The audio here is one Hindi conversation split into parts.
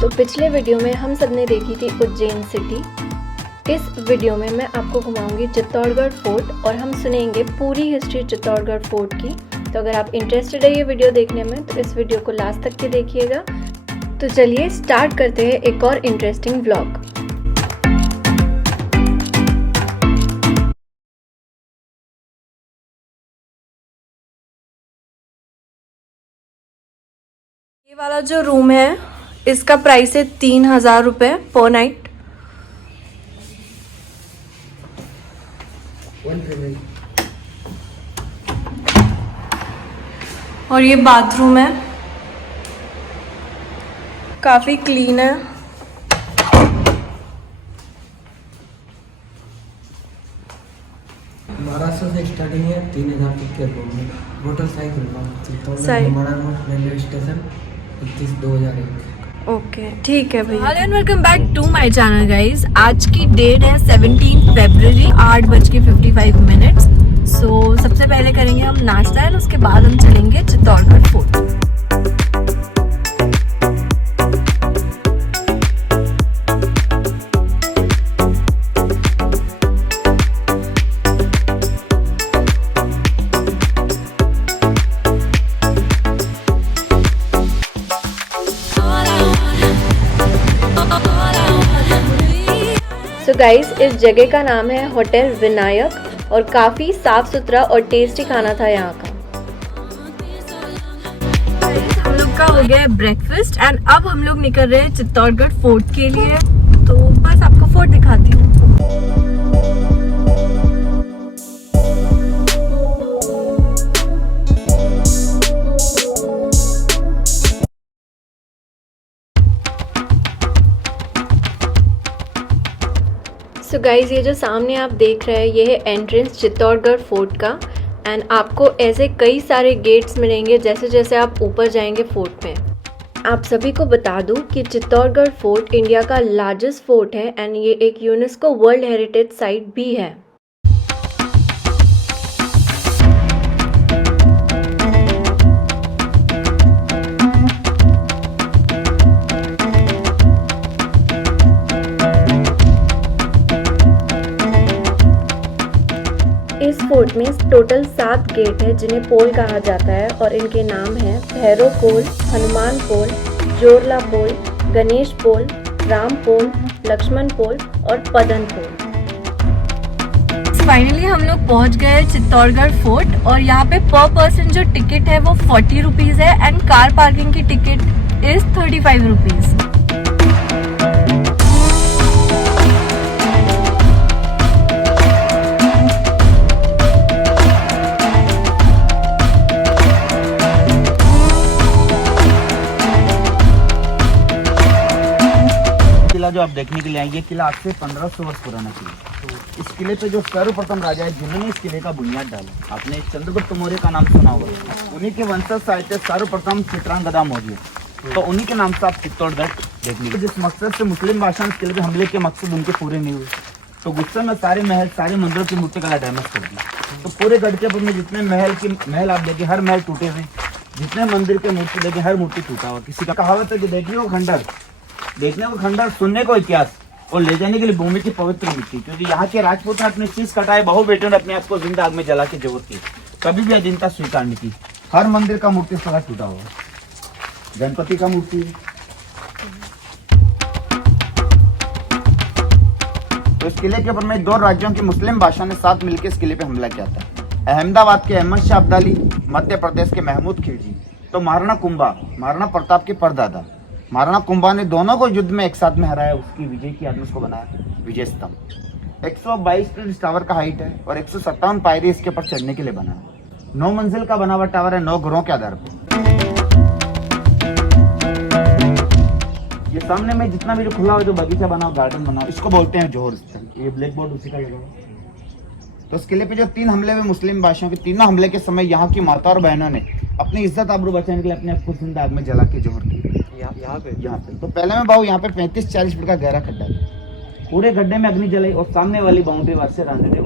तो पिछले वीडियो में हम सब ने देखी थी उज्जैन सिटी। इस वीडियो में मैं आपको घुमाऊंगी चित्तौड़गढ़ फोर्ट और हम सुनेंगे पूरी हिस्ट्री चित्तौड़गढ़ फोर्ट की। तो अगर आप इंटरेस्टेड है ये वीडियो देखने में तो इस वीडियो को लास्ट तक के देखिएगा। तो चलिए स्टार्ट करते हैं एक और इंटरेस्टिंग व्लॉग। ये वाला जो रूम है इसका प्राइस है 3000 रुपये पर नाइट। और ये बाथरूम है, काफी क्लीन है। महाराष्ट्र से स्टार्टिंग है 3000 तक के रूम में। Hotel size railway station 21/2001। Okay ठीक है भैया। Hello and welcome back to my channel guys. आज की डेट है 17 फरवरी 8:55। सो सबसे पहले करेंगे हम नाश्ता और उसके बाद हम चलेंगे चित्तौड़गढ़ फोर्ट। तो गाइस इस जगह का नाम है होटल विनायक और काफ़ी साफ सुथरा और टेस्टी खाना था यहाँ का। हम लोग का हो गया है ब्रेकफास्ट एंड अब हम लोग निकल रहे हैं चित्तौड़गढ़ फोर्ट के लिए। तो बस आपको फोर्ट दिखाती हूँ। सो गाइज ये जो सामने आप देख रहे हैं ये है एंट्रेंस चित्तौड़गढ़ फोर्ट का। एंड आपको ऐसे कई सारे गेट्स मिलेंगे जैसे जैसे आप ऊपर जाएंगे फोर्ट में। आप सभी को बता दूं कि चित्तौड़गढ़ फोर्ट इंडिया का लार्जेस्ट फोर्ट है एंड ये एक यूनेस्को वर्ल्ड हेरिटेज साइट भी है। इस फोर्ट में टोटल 7 गेट है जिन्हें पोल कहा जाता है और इनके नाम हैं भैरव पोल, हनुमान पोल, जोरला पोल, गणेश पोल, राम पोल, लक्ष्मण पोल और पदन पोल। फाइनली हम लोग पहुंच गए चित्तौड़गढ़ फोर्ट और यहाँ पे पर पर्सन जो टिकट है वो 40 रुपीज़ है एंड कार पार्किंग की टिकट इज 35 रुपीज़। जो आप देखने के लिए आएंगे किला आज से 1500 वर्ष पुराना किला। तो इस किले पे जो सर्वप्रथम राजा है जिन्होंने इस किले का बुनियाद डाला, आपने चंद्रगुप्त मौर्य का नाम सुना होगा। उन्हीं के वंशज से आए थे सर्वप्रथम चित्रांगदा मौर्य। तो उन्हीं के नाम से आप चित्तौड़गढ़ देखने के जिस मकसद से मुस्लिम बादशाह इस किले पे हमले के मकसद उनके पूरे नहीं हुए तो गुस्से में सारे महल सारे मंदिरों की मूर्ति कला डैमेज कर दी। तो पूरे गढ़पुर में जितने महल आप देखें हर महल टूटे हुए, जितने मंदिर के मूर्ति देखें हर मूर्ति टूटा हुआ। किसी का कहावत है कि देखने को खंडर सुनने को इतिहास और ले जाने के लिए भूमि की पवित्र मिट्टी। क्योंकि यहाँ के राजपूत ने अपने शीश कटाए, बहु बेटियों ने अपने आप को जिंदा आग में जला के जरूरत की, कभी भी अधीनता स्वीकार नहीं की। हर मंदिर का मूर्ति सदा टूटा हुआ, गणपति का मूर्ति। तो इस किले के ऊपर में 2 राज्यों के मुस्लिम बादशाह ने साथ मिलकर इस किले पे हमला किया था। अहमदाबाद के अहमद शाह अब्दाली, मध्य प्रदेश के महमूद खिलजी, तो महाराणा कुंभा महाराणा प्रताप के परदादा महाराणा कुंभा ने दोनों को युद्ध में एक साथ में हराया। उसकी विजय की याद में उसको बनाया विजय स्तंभ। 122 टावर का हाइट है और 157 पायरी इसके ऊपर चढ़ने के लिए बना है। 9 मंजिल का बना हुआ टावर है 9 घरों के आधार पर। ये सामने में जितना भी जो खुला हुआ जो बगीचा बना हुआ गार्डन बना हुआ इसको बोलते हैं जोहर स्थल। ये ब्लैक बोर्ड उसी का लगा हुआ। तो इस किले पे जो 3 हमले हुए मुस्लिम बादशाहों के, तीनों हमले के समय यहाँ की माता और बहनों ने अपनी इज्जत आबरू बचाने के लिए अपने आप को जिंदा आग में जला के जोहर की। यहाँ पे तो पहले में भाव यहाँ पे 35-40 फुट का गहरा खड्डा था। पूरे गड्ढे में अग्नि जलाई और सामने वाली बाउंड्री वार से रांधे थे।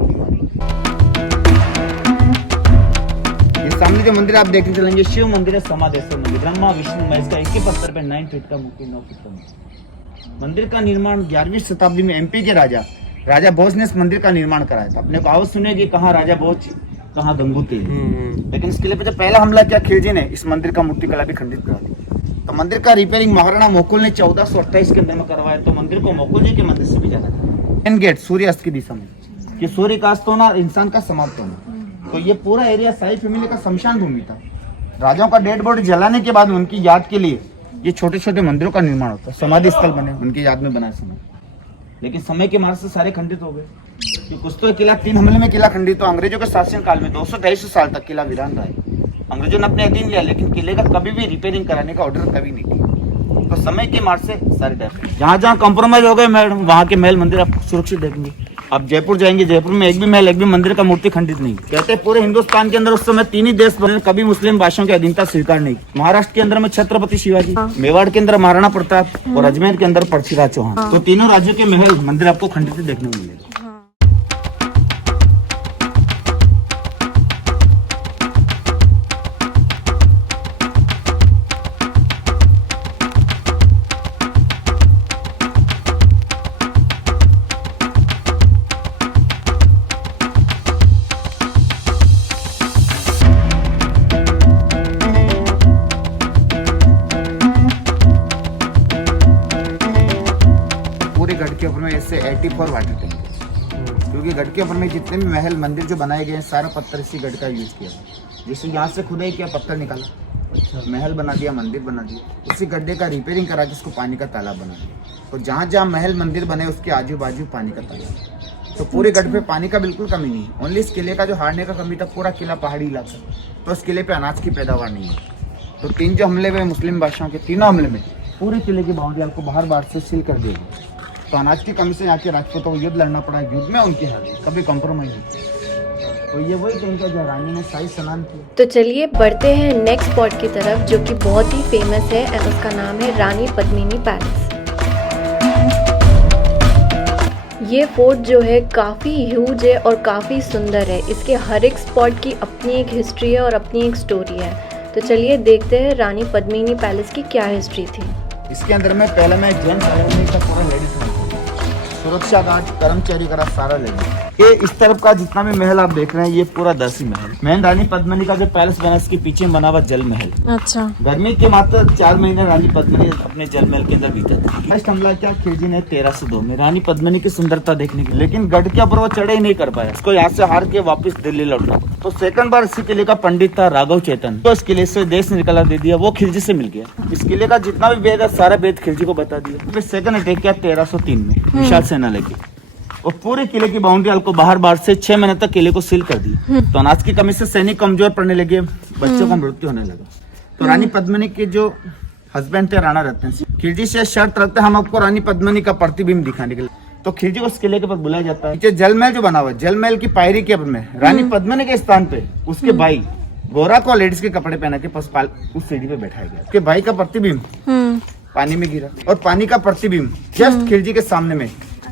सामने जो मंदिर आप देखने चलेंगे शिव मंदिर है, समाधेश्वर मंदिर, ब्रह्मा विष्णु महेश का एक ही पत्थर पे 9 फीट का मूर्ति, 9 फीट का मूर्ति। मंदिर का निर्माण 11वीं शताब्दी में एमपी के राजा भोज ने इस मंदिर का निर्माण कराया था। अपने को आवाज सुने कि कहाँ राजा भोज, कहाँ गंगू तेल। लेकिन इस किले पे जब पहला हमला किया खिलजी ने, इस मंदिर का मूर्तिकला भी खंडित करा दी। तो मंदिर का रिपेयरिंग महाराणा मोकुल ने 1428 के अंदर में करवाया। तो मंदिर को मोकुल जी के मंदिर से भी जाना था। मेन गेट सूर्य अस्त की दिशा में, कि सूर्य का अस्त होना इंसान का समाप्त होना। तो ये पूरा एरिया शाही फैमिली का शमशान भूमि था। राजाओं का डेड बॉडी जलाने के बाद उनकी याद के लिए ये छोटे छोटे मंदिरों का निर्माण होता, समाधि स्थल बने उनकी याद में बनाए समय। लेकिन समय के मार्ग से सारे खंडित हो गए। कि कुछ तो किला 3 हमले में किला खंडित। तो अंग्रेजों के शासन काल में 223 साल तक किला वीरान रहा है। अंग्रेजों ने अपने अधीन लिया, लेकिन किले का कभी भी रिपेयरिंग कराने का ऑर्डर कभी नहीं दिया। तो समय के मार्ग से सारे डेवलप, जहाँ जहाँ कॉम्प्रोमाइज हो गए मैडम, वहाँ के महल मंदिर आप सुरक्षित देखेंगे। आप जयपुर जाएंगे, जयपुर में एक भी महल, एक भी मंदिर का मूर्ति खंडित नहीं। कहते हैं पूरे हिंदुस्तान के अंदर उस समय 3 ही देश बने, कभी मुस्लिम भाषाओं की अधीनता स्वीकार नहीं। महाराष्ट्र के अंदर में छत्रपति शिवाजी, मेवाड़ के अंदर महाराणा प्रताप और अजमेर के अंदर पृथ्वीराज चौहान। तो तीनों राज्यों के महल मंदिर आपको खंडित देखने को मिलेगा। गढ़ के ऊपर में इससे 84 वाटर टैंक है। क्योंकि गढ़ के ऊपर में जितने भी महल मंदिर जो बनाए गए हैं सारा पत्थर इसी गढ़ का यूज किया। जैसे यहाँ से खुदाई किया, पत्थर निकाला, अच्छा महल बना दिया, मंदिर बना दिया। उसी गड्ढे का रिपेयरिंग करा के उसको पानी का तालाब बना दिया। तो जहाँ जहाँ महल मंदिर बने उसके आजू बाजू पानी का तालाब। तो पूरे गढ़ पे पानी का बिल्कुल कमी नहीं है। ओनली इस किले का जो हारने का कमी था, पूरा किला पहाड़ी इलाका, तो इस किले पे अनाज की पैदावार नहीं है। तो 3 जो हमले हुए मुस्लिम बादशाहों के, तीनों हमले में पूरे किले की बाउंड्री आपको बाहर से सील कर देगी। तो अनाज की कमी से यहाँ के राजपूतों को युद्ध लड़ना पड़ा। युद्ध में उनकी हार, कभी कॉम्प्रोमाइज नहीं। तो ये वही टैंक है जहाँ रानी ने शाही स्नान किया। तो चलिए बढ़ते हैं नेक्स्ट स्पॉट की तरफ, जो कि बहुत ही फेमस है एंड उसका नाम है रानी पद्मिनी पैलेस। ये फोर्ट जो है काफ़ी ह्यूज है और काफ़ी सुंदर है। इसके हर एक स्पॉट की अपनी एक हिस्ट्री है और अपनी एक स्टोरी है। तो चलिए देखते हैं रानी पद्मिनी पैलेस की क्या हिस्ट्री थी। इसके अंदर में पहले मैं जेंट्स का पूरा लेडीज सुरक्षा गार्ड कर्मचारी का सारा लेडीज। ये इस तरफ का जितना भी महल आप देख रहे हैं ये पूरा 10 ही महल। मेन रानी पद्मिनी का जो पैलेस बना इसके पीछे बना हुआ जल महल। अच्छा। गर्मी के मात्र 4 महीने रानी पद्मिनी अपने जल महल के अंदर बीता था। फर्स्ट हमला किया खिलजी ने 1302 में रानी पद्मिनी की सुंदरता देखने के लिए, लेकिन गढ़ के ऊपर वो चढ़े ही नहीं कर पाया। उसको यहाँ से हार के वापस दिल्ली लौटना। तो सेकंड बार इसी किले का पंडित था राघव चेतन, तो इस किले से देश निकाला दे दिया। वो खिलजी से मिल गया। इस किले का जितना भी वेद है सारा वेद खिलजी को बता दिया। फिर सेकंड अटैक किया 1303 में विशाल सेना लेके। और पूरे किले की बाउंड्री को बाहर से 6 महीने तक किले को सील कर दी। तो अनाज की कमी से सैनिक कमजोर पड़ने लगे, बच्चों का मृत्यु होने लगा। तो रानी पद्मिनी के जो हस्बैंड थे राणा रतन सिंह, खिलजी से शर्त रखते हम आपको रानी पद्मिनी का प्रतिबिंब दिखाने के लिए। तो खिलजी को उस किले के ऊपर बुलाया जाता है। जल महल जो बना हुआ है, जल महल की पायरी के ऊपर में रानी पद्मिनी के स्थान पे उसके भाई गोरा को लेडीज के कपड़े पहना के उस सीढ़ी पे बैठाया गया। उसके भाई का प्रतिबिंब पानी में गिरा और पानी का प्रतिबिंब जस्ट खिलजी के सामने में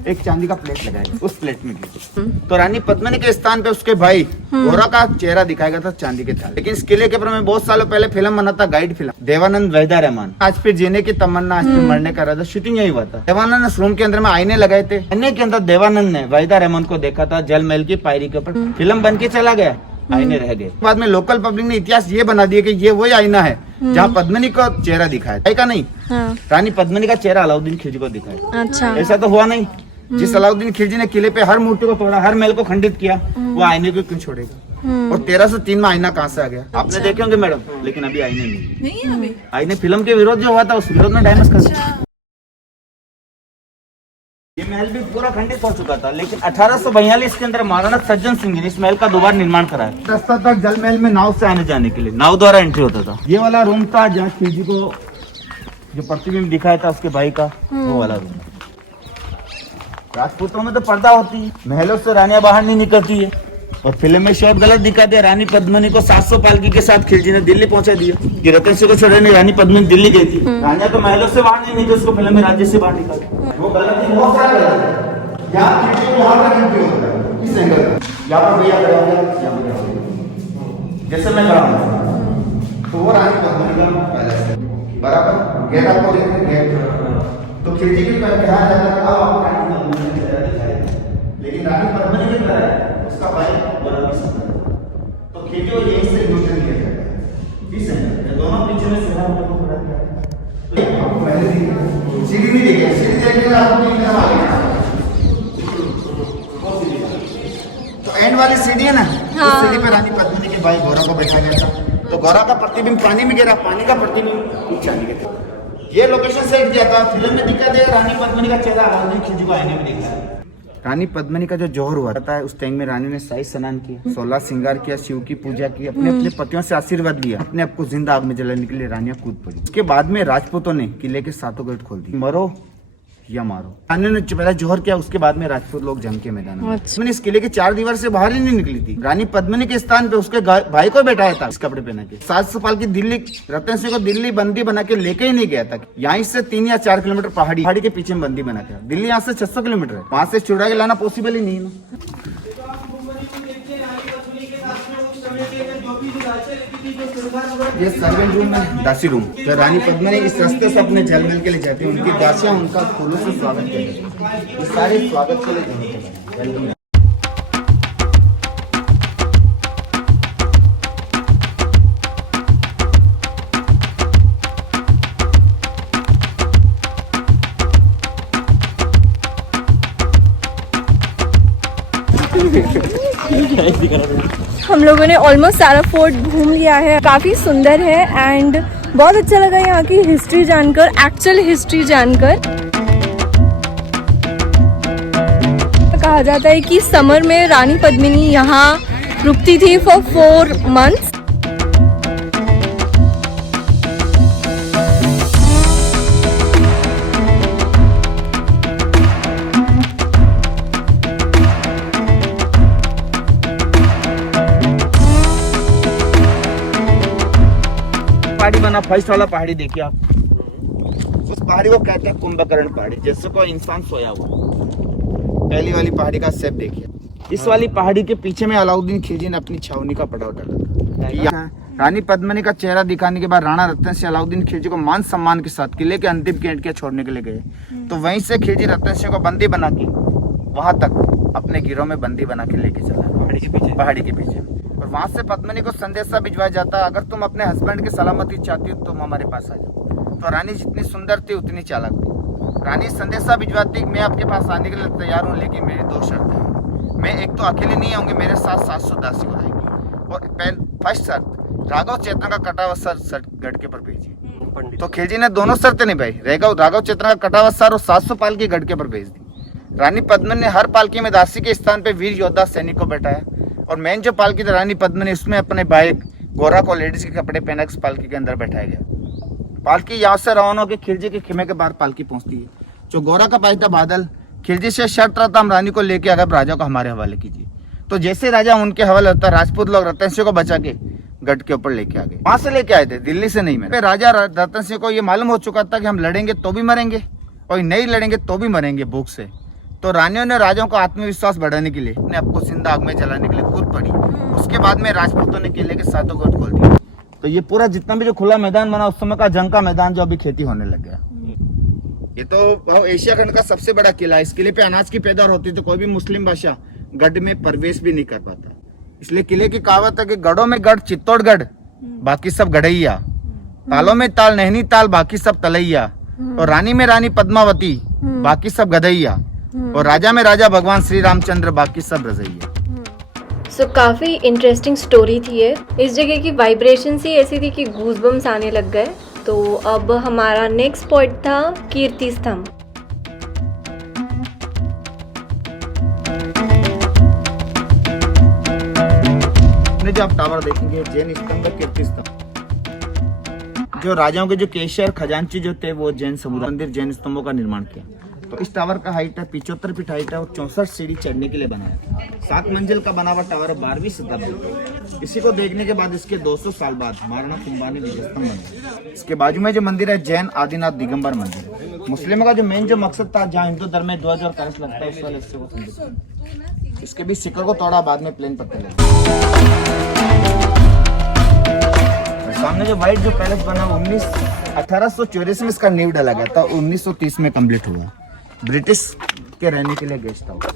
एक चांदी का प्लेट लगाया, उस प्लेट में गिरा। तो रानी पद्मिनी के स्थान पे उसके भाई गोरा का चेहरा दिखाया गया था चांदी के थाल। लेकिन इस किले के ऊपर में बहुत सालों पहले फिल्म बना था, गाइड फिल्म, देवानंद वहीदा रहमान। आज फिर जीने की तमन्ना, आज फिर मरने का इरादा, शूटिंग यही हुआ था। देवानंद ने रूम के अंदर में आईने लगाए थे। आईने के अंदर देवानंद ने वहीदा रहमान को देखा था जल महल की पायरी के ऊपर। फिल्म बन के चला गया, आईने रह गए। बाद में लोकल पब्लिक ने इतिहास ये बना दिया कि ये वही आईना है जहाँ पद्मिनी का चेहरा दिखाया का नहीं, रानी पद्मिनी का चेहरा अलाउद्दीन खिलजी को दिखाया। अच्छा, ऐसा तो हुआ नहीं। जिस अलाउद्दीन खिलजी ने किले पे हर मूर्ति को तोड़ा, हर महल को खंडित किया, वो आईने को क्यों छोड़ेगा? और 1303 में आईना कहाँ से आ गया? आपने देखे होंगे मैडम, लेकिन अभी आईने नहीं है। आईने फिल्म के विरोध जो हुआ था उस विरोध में डैमेज कर दिया। ये महल भी पूरा खंडित हो चुका था, लेकिन 1842 के अंदर महाराणा सज्जन सिंह ने इस महल का दोबारा निर्माण कराया। रास्ता तक जल महल में नाव से आने जाने के लिए नाव द्वारा एंट्री होता था। ये वाला रूम था जहाँ खिलजी को जो प्रतिबिंब दिखाया था उसके भाई का, वो वाला रूम। राजपूतों में तो पर्दा होती है, महलों से रानियां बाहर नहीं निकलती है। और फिल्म में शॉट गलत दिखा दिया। रानी पद्मिनी को 700 पालकी के साथ खिलजी ने दिल्ली पहुंचा दिया कि रतन सिंह को छोड़े नहीं, रानी पद्मिनी दिल्ली गई थी। रानियां तो महलों से बाहर नहीं निकली, उसको फिल्म में राज्य से बाहर निकाला। वो गलत ही बहुत सारा गलत है। यहाँ खिलजी को बाहर का एंट्री होता है इस एंगल, यहाँ पर भैया खड़ा हो गया, यहाँ पर जैसे मैं खड़ा हूँ तो वो रानी पद्मिनी का पैलेस है, बराबर गेट आपको गेट तो खिड़की के कहा जाता है अब आपको रानी पद्मिनी का चेहरा दिखाई दे, लेकिन रानी पद्मिनी की तरह है उसका भाई बड़ा भी सुंदर है। तो खिड़की को यहीं से न्यूटन किया जाता है, इस एंगल दोनों पीछे में सीधा होकर खड़ा है। तो आपको पहले सीढ़ी नहीं देखिए, सीढ़ी देखने आपको तीन तरफ आ गया तो एंड वाली सीढ़ी है ना, हाँ। उस सीढ़ी पे रानी पद्मिनी के भाई गौरा को बैठा गया था। तो गौरा का प्रतिबिंब पानी में गिरा, पानी का प्रतिबिंब ऊंचा नहीं गिरा। ये लोकेशन सेट किया था, फिल्म में दिखा दे रानी पद्मिनी का चेहरा आवाज खिंच को आईने में दिखा। रानी पद्मिनी का जो जौहर हुआ था उस टाइम में रानी ने शाही स्नान किया, 16 श्रृंगार किया, शिव की पूजा की, अपने अपने पतियों से आशीर्वाद लिया, अपने आप को जिंदा आग में जलाने के लिए रानियां कूद पड़ी। उसके बाद में राजपूतों ने किले के सातों गेट खोल दिए, मरो या मारो। रानी ने पहले जौहर किया, उसके बाद में राजपूत लोग जंग के मैदान में। मैंने इस किले के 4 दीवार से बाहर ही नहीं निकली थी। रानी पद्मिनी के स्थान पे उसके भाई को बैठाया था इस कपड़े पहना के। 700 साल की दिल्ली रतन सिंह को दिल्ली बंदी बना के लेके ही नहीं गया था। यहाँ से 3 या 4 किलोमीटर पहाड़ी के पीछे में बंदी बना के, दिल्ली यहाँ से 600 किलोमीटर है, वहां से छुड़ा के लाना पॉसिबल ही नहीं है। ये सर्वेंट रूम है, दासी रूम। जो रानी पद्मिनी इस रास्ते से अपने जलमहल के लिए जाती है, उनकी दासियां उनका फूलों से स्वागत करती हैं। ये सारे स्वागत के लिए वेलकम। हम लोगों ने ऑलमोस्ट सारा फोर्ट घूम लिया है, काफ़ी सुंदर है एंड बहुत अच्छा लगा यहाँ की हिस्ट्री जानकर, एक्चुअल हिस्ट्री जानकर। कहा जाता है कि समर में रानी पद्मिनी यहाँ रुकती थी फॉर 4 months। पहाड़ी बना, फर्स्ट वाला पहाड़ी देखिए आप, उस पहाड़ी को कहते हैं कुंभकर्ण पहाड़ी, जैसे कोई इंसान सोया हुआ। पहली वाली पहाड़ी का शेप देखिए। इस वाली पहाड़ी के पीछे में अलाउद्दीन खिलजी ने अपनी छावनी का पड़ाव डाला था। रानी पद्मिनी का चेहरा दिखाने के बाद राणा रतन सिंह अलाउद्दीन खिलजी को मान सम्मान के साथ किले के अंतिम गेट के छोड़ने के लिए गए। तो वहीं से खिलजी रतन सिंह को बंदी बना के वहां तक अपने गिरोह में बंदी बना के लेके चला, पहाड़ी के पीछे। और वहां से पद्मिनी को संदेशा भिजवाया जाता, अगर तुम अपने हस्बैंड की सलामती चाहती हो तुम हमारे पास आ जाओ। तो रानी जितनी सुंदर थी उतनी चालाक थी। रानी संदेशा भिजवाती मैं आपके पास आने के लिए तैयार हूँ, लेकिन मेरी 2 शर्तें हैं। मैं एक तो अकेले नहीं आऊंगी, मेरे साथ 700 दासी हो जाएगी। और फर्स्ट शर्त, राघव चेतना का कटा हुआ सर गढ़ के पर भेजिए। तो खिलजी ने दोनों शर्तें निभाई, राघव चेतना का कटा हुआ सर और 700 पालकी गढ़ के पर भेज दी। रानी पद्मिनी ने हर पालकी में दासी के स्थान पे वीर योद्धा सैनिक को बैठाया, और मेन जो पालकी थी रानी पद्मिनी, उसमें अपने भाई गौरा को लेडीज के कपड़े पहना के पालकी के अंदर बैठाया गया। पालकी यहाँ से रवाना होकर खिलजी के खेमे के बाहर पालकी पहुंचती है। जो गौरा का भाई था बादल, खिलजी से शर्त रहा था हम रानी को लेके अगर राजा को हमारे हवाले कीजिए। तो जैसे राजा उनके हवाले होता, राजपूत लोग रतन सिंह को बचा के गढ़ के ऊपर लेके आ गए। वहां से लेके आए थे, दिल्ली से नहीं। मैं राजा रतन सिंह को ये मालूम हो चुका था कि हम लड़ेंगे तो भी मरेंगे और नहीं लड़ेंगे तो भी मरेंगे भूख से। तो रानियों ने राजाओं को आत्मविश्वास बढ़ाने के लिए अपने आपको जिंदा आग में जलाने के लिए कूद पड़ी। उसके बाद में राजपूतों ने किले के सातों गेट खोल दिया। तो ये पूरा जितना भी जो खुला मैदान बना उस समय का जंग का मैदान जो अभी खेती होने लग गया। ये तो एशिया खंड का सबसे बड़ा किला है। इस किले पे अनाज की पैदावार होती तो कोई भी मुस्लिम बादशाह गढ़ में प्रवेश भी नहीं कर पाता। इसलिए किले की कहावत है कि गढ़ों में गढ़ चित्तौड़गढ़, बाकी सब गढ़ैया, तालों में ताल नैनीताल, बाकी सब तलैया, और रानी में रानी पद्मावती, बाकी सब गधैया, और राजा में राजा भगवान श्री रामचंद्र, बाकी सब रजैया। सो काफ़ी इंटरेस्टिंग स्टोरी थी ये। इस जगह की वाइब्रेशंस ही ऐसी थी कि गूज़बम्स आने लग गए। तो अब हमारा नेक्स्ट पॉइंट था कीर्ति स्तंभ। जो आप टावर देखेंगे जैन स्तंभ, कीर्ति स्तंभ। जो राजाओं के जो केशर खजांची जो थे वो जैन समुदाय मंदिर जैन स्तंभों का निर्माण किया। तो इस टावर का हाइट है 75 फीट हाइट है और 64 सीढ़ी चढ़ने के लिए बना है। 7 मंजिल का बना हुआ टावर 12वीं शताब्दी। इसी को देखने के बाद इसके 200 साल बाद महाराणा कुंभा ने विजय स्तंभ बनाया। इसके बाजू में जो मंदिर है जैन आदिनाथ दिगंबर मंदिर। मुस्लिमों का जो मेन जो मकसद था, जहाँ हिंदू धर्म में ध्वज और कलश लगता है, उस वाले हिस्से को संदर्भित। इसके भी शिखर को तोड़ा, बाद में प्लेन पत्थर लगा। सामने जो व्हाइट जो पैलेस बना 1884 में इसका नींव डाला गया था, 1930 में कंप्लीट हुआ। ब्रिटिश के रहने के लिए गेस्ट था। तो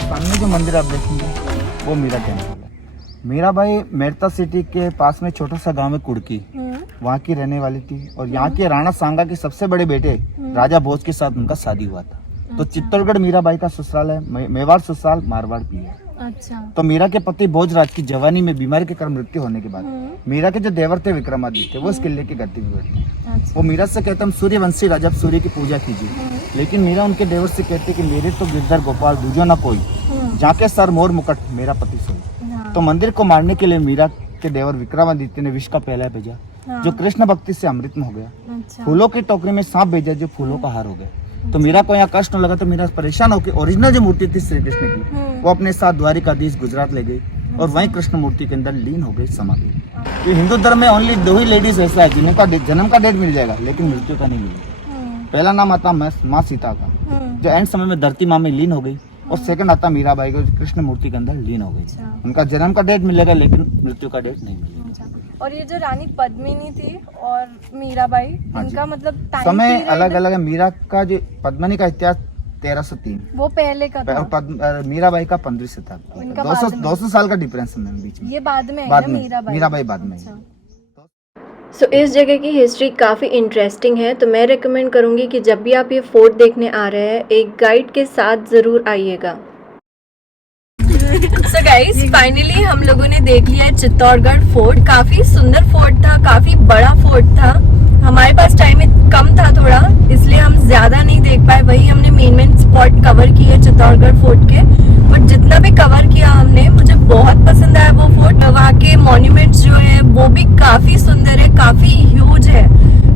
सामने जो मंदिर आप देखेंगे वो मीरा टेम्पल है। मीराबाई मेरता सिटी के पास में छोटा सा गांव है कुड़की, वहाँ की रहने वाली थी और यहाँ के राणा सांगा के सबसे बड़े बेटे राजा भोज के साथ उनका शादी हुआ था। तो चित्तौड़गढ़ मीराबाई का ससुराल है, मेवाड़ ससुराल मारवाड़ भी है। अच्छा। तो मीरा के पति भोजराज की जवानी में बीमारी के कारण मृत्यु होने के बाद मीरा के जो देवर थे विक्रमादित्य, वो इस किले की गद्दी में बैठे। अच्छा। वो मीरा से कहते हम सूर्यवंशी राजा, आप सूर्य की पूजा कीजिए। लेकिन मीरा उनके देवर से कहते कि मेरे तो गिरधर गोपाल दूजो ना कोई, जाके सर मोर मुकट मेरा पति सोई। तो मंदिर को मारने के लिए मीरा के देवर विक्रमादित्य ने विष का प्याला भेजा, जो कृष्ण भक्ति से अमृत में हो गया। अच्छा। फूलों की टोकरी में सांप भेजा, जो फूलों का हार हो गया। तो मीरा को यहाँ कष्ट न लगा तो मीरा परेशान होकर ओरिजिनल जो मूर्ति थी श्री कृष्ण की, वो अपने साथ द्वारिकाधीश गुजरात ले गई और वहीं कृष्ण मूर्ति के अंदर लीन हो गई, समा गई। ये हिंदू धर्म में ओनली 2 ही लेडीज ऐसा है जिनका जन्म का डेट मिल जाएगा लेकिन मृत्यु का नहीं मिलेगा। पहला नाम आता माँ सीता का, जो एंड समय में धरती माँ में लीन हो गई, और सेकंड आता मीराबाई को, जो कृष्ण मूर्ति के अंदर लीन हो गई। उनका जन्म का डेट मिलेगा लेकिन मृत्यु का डेट नहीं मिलेगा। और ये जो रानी पद्मिनी थी और मीराबाई, इनका मतलब टाइम समय अलग अलग है। मीरा का जो पद्मिनी का इतिहास 1303, वो पहले का था। और मीराबाई का 15वीं शताब्दी, 200 साल का डिफरेंस है बीच में। ये बाद में मीराबाई बाद में। सो इस जगह की हिस्ट्री काफ़ी इंटरेस्टिंग है, तो मैं रिकमेंड करूँगी कि जब भी आप ये फोर्ट देखने आ रहे हैं एक गाइड के साथ ज़रूर आइएगा। सो गाइस, फाइनली हम लोगों ने देख लिया है चित्तौड़गढ़ फोर्ट। काफ़ी सुंदर फोर्ट था, काफ़ी बड़ा फोर्ट था। हमारे पास टाइम कम था थोड़ा, इसलिए हम ज़्यादा नहीं देख पाए। वही हमने मेन स्पॉट कवर किए चित्तौड़गढ़ फोर्ट के, बट जितना भी कवर किया हमने, मुझे बहुत पसंद आया वो फोर्ट। वहाँ के मॉन्यूमेंट्स जो है वो भी काफ़ी सुंदर है, काफ़ी ह्यूज है,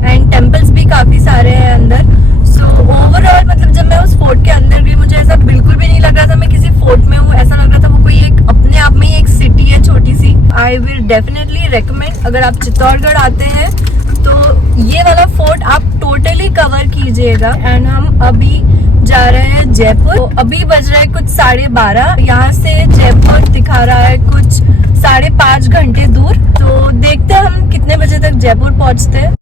एंड टेम्पल्स भी काफ़ी सारे हैं अंदर। सो ओवरऑल मतलब जब मैं उस फोर्ट के अंदर गई, मुझे ऐसा बिल्कुल भी नहीं लग रहा था मैं किसी फोर्ट में हूँ। ऐसा लग रहा था वो कोई एक अपने आप में ही एक सिटी है छोटी सी। आई विल डेफिनेटली रेकमेंड, अगर आप चित्तौड़गढ़ आते हैं तो ये वाला फोर्ट आप टोटली कवर कीजिएगा। एंड हम अभी जा रहे हैं जयपुर। तो अभी बज रहा है कुछ 12:30। यहाँ से जयपुर दिखा रहा है कुछ 5.5 घंटे दूर। तो देखते हैं हम कितने बजे तक जयपुर पहुँचते हैं।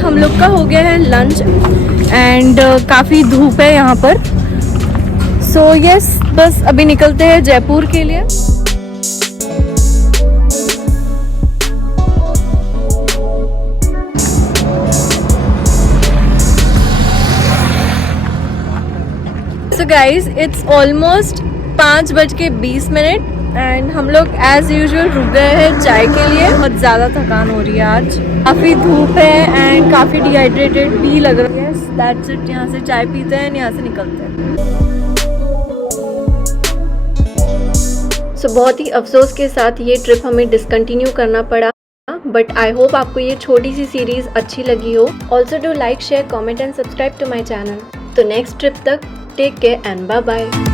हम लोग का हो गया है लंच एंड काफ़ी धूप है यहाँ पर। सो यस, बस अभी निकलते हैं जयपुर के लिए। So guys, it's almost 5:20 and हम लोग एज यूजुअल रुक गए हैं चाय के लिए। बहुत ज़्यादा थकान हो रही है आज, काफ़ी धूप है एंड काफ़ी डिहाइड्रेटेड भी लग रहा है। Yes, that's it. यहाँ से चाय पीते हैं, यहाँ से निकलते हैं। सो बहुत ही अफसोस के साथ ये ट्रिप हमें डिसकंटिन्यू करना पड़ा, बट आई होप आपको ये छोटी सी सीरीज़ अच्छी लगी हो। Also do like, share, comment and subscribe to my channel. तो नेक्स्ट ट्रिप तक take care and bye bye.